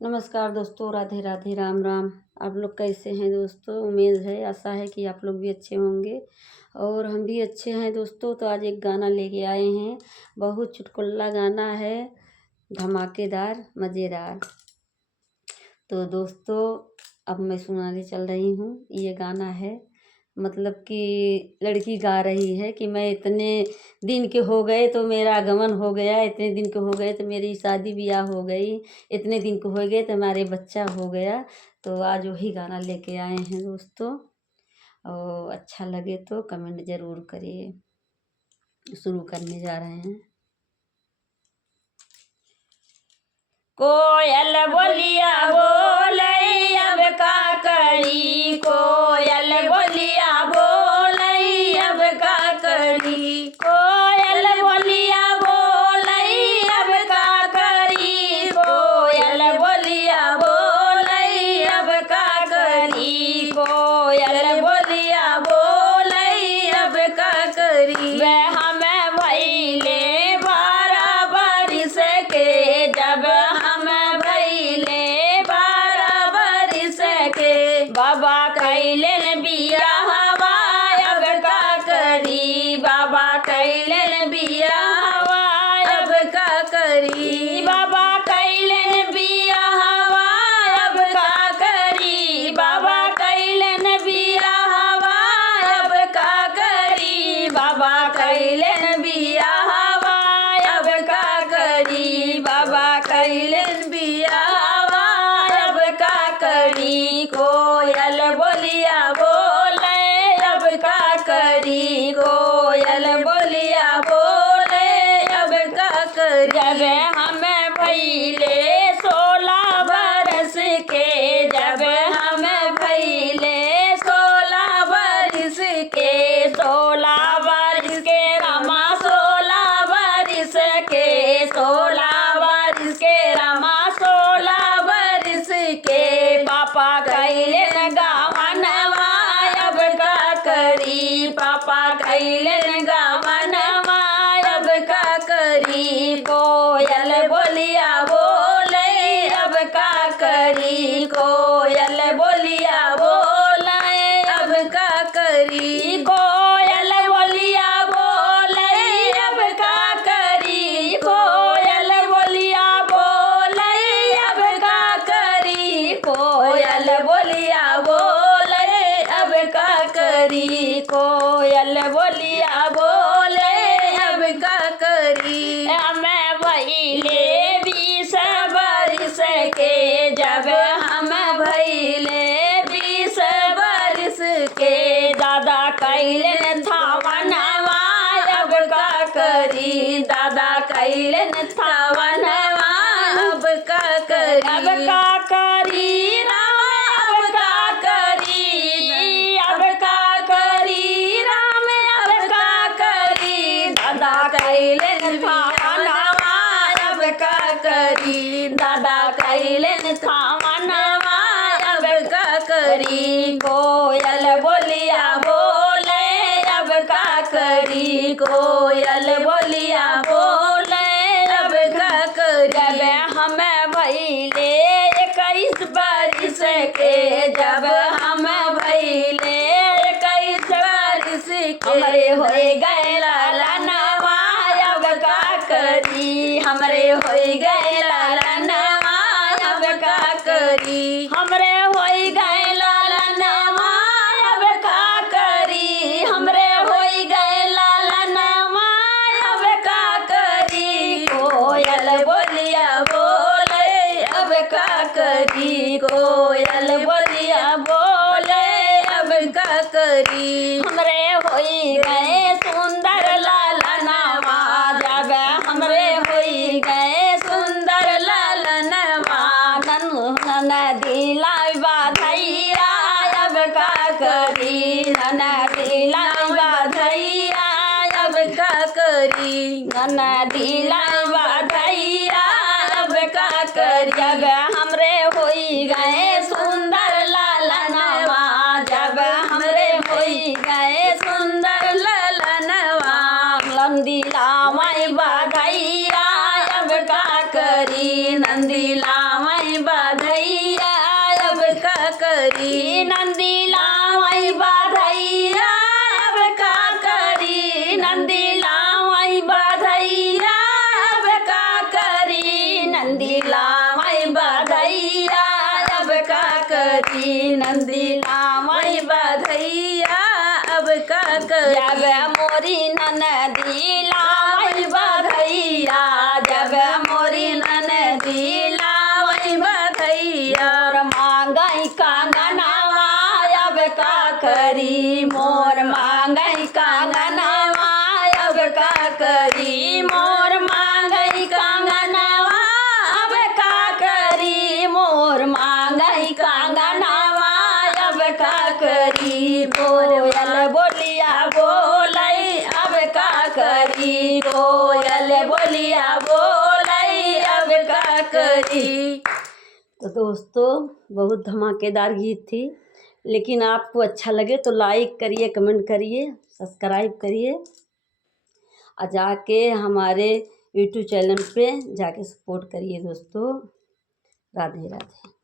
नमस्कार दोस्तों, राधे राधे, राम राम। आप लोग कैसे हैं दोस्तों? उम्मीद है, आशा है कि आप लोग भी अच्छे होंगे और हम भी अच्छे हैं दोस्तों। तो आज एक गाना लेके आए हैं, बहुत चुटकुला गाना है, धमाकेदार, मज़ेदार। तो दोस्तों अब मैं सुनाने चल रही हूँ। ये गाना है, मतलब कि लड़की गा रही है कि मैं इतने दिन के हो गए तो मेरा आगमन हो गया, इतने दिन के हो गए तो मेरी शादी ब्याह हो गई, इतने दिन के हो गए तो हमारे बच्चा हो गया। तो आज वही गाना लेके आए हैं दोस्तों, और अच्छा लगे तो कमेंट ज़रूर करिए। शुरू करने जा रहे हैं। कोयल बोलिया बोलई अब का करी, कोयल बोलिया बोलई अब का करी, कोयल बोलिया बोलई अब का करी, कोयल बोलिया बोलई अब का करी, कोयल बोलिया बोलई अब का करी। वह हमें भइले 12 बरिस के, जब बाबा कैलन बियाहवा अब का करी, बाबा कैलन बियाहवा अब का करी, बाबा कैलन बियाहवा अब का करी, बाबा कैलन बियाहवा अब का करी, बाबा कैलन बियाहवा अब का करी, बाबा कैलन बियाहवा अब का करी। कोयल बोलिया बोले अब का करी, कोयल बोलिया बोले अब का करी। जब हमें भइले 16 बरस के, जब हमें भइले 16 बरस के, 16 बरस के रमा, 16 बरस के, 16 बरस के रमा, 16 बरस के पापा कैलन गावनवा अब का करी, पापा कैलन गावनवा अब का करी। कोयल बोलिया बोले अब का करी, कोयल बोलिया बोले अब का करी, कोयल बोलिया बोले अब का करी, कोयल बोलिया बोले अब का करी, कोयल बोलिया बोले अब का करी, कोयल बोलिया बोले अब का करी। हमें भइले 20 बरिस के, जब हम भइले 20 बरिस के, दादा कैलन थावनवा अब का करी, दादा कैलन थावनवा अब का करी, अब का करी, राम अब का करी, अब का करी, राम अब का करी, दादा कैलन थावनवा अब का करी, दादा कैलन थावनवा अब का करी। कोयल बोलिया बोले अब का करी, कोयल बोलिया बोले अब का करी। जब हमें भइले 21 बरिस के, जब हम भइले 21 बरिस के, हमरे होई गए लालनवा अब का करी, हमरे होई गए लालनवा अब का करी, हमरे होई गए लालनवा अब का करी, हमरे होई गए लालनवा अब का करी। कोयल बोलिया बोले अब का करी, कोयल बोलिया बोले अब का करी। हमरे होई गए सुंदर लालनवा, जब हमरे होई गए सुंदर लालनवा, ननदी लाई बाधैया अब का करी, ननदी लाई बाधैया अब का करी, ननदी लाई बाधैया अब का करी। जब हमरे होई गए सुंदर लालनवा, जब हमरे होई गए सुंदर लालनवा, नंदी लामाई बाधैया अब का करी, नंदी लामाई लावई बधैया अब का करी नंदी लावई बधैया अब का करी नंदी लावई बधैया अब का करी नंदी लावई बधैया अब का करी नंदी लावई बधैया अब का करी जब मोरी ननदी लावई बधैया जब मोरी ननदी लावई बधैया मांगई कंगनवा अब का करी मोर मांगई कंगनवा अब का करी मोर मांगई कंगनवा अब का करी मोर मांगई कंगनवा अब का करी कोयल बोलिया बोलई अब का करी कोयल बोलिया बोलई अब का करी। तो दोस्तों बहुत धमाकेदार गीत थी, लेकिन आपको अच्छा लगे तो लाइक करिए, कमेंट करिए, सब्सक्राइब करिए और जाके हमारे यूट्यूब चैनल पे जाके सपोर्ट करिए दोस्तों। राधे राधे।